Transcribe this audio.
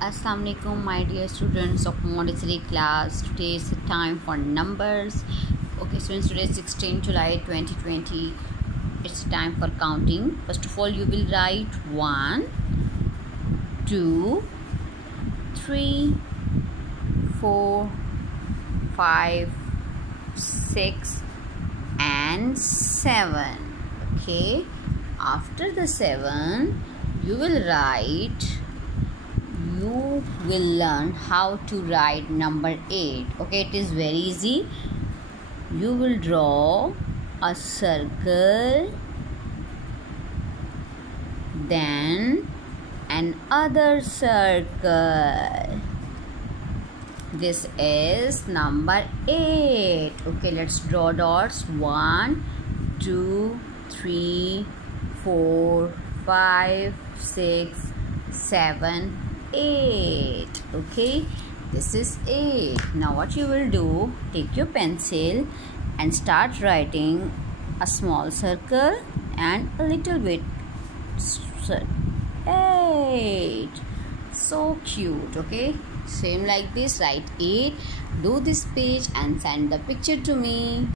Assalamualaikum my dear students of Montessori class. Today is the time for numbers. Okay students, today is 16 July 2020. It's time for counting. First of all, you will write 1, 2, 3, 4, 5, 6 and 7. Okay, after the 7 you will learn how to write number 8. Okay, it is very easy. You will draw a circle, then another circle. This is number 8. Okay, let's draw dots. 1, 2, 3, 4, 5, 6, 7, 8. Okay, this is 8. Now what you will do, take your pencil and start writing a small circle and a little bit 8. So cute. Okay, same like this, write 8, do this page and send the picture to me.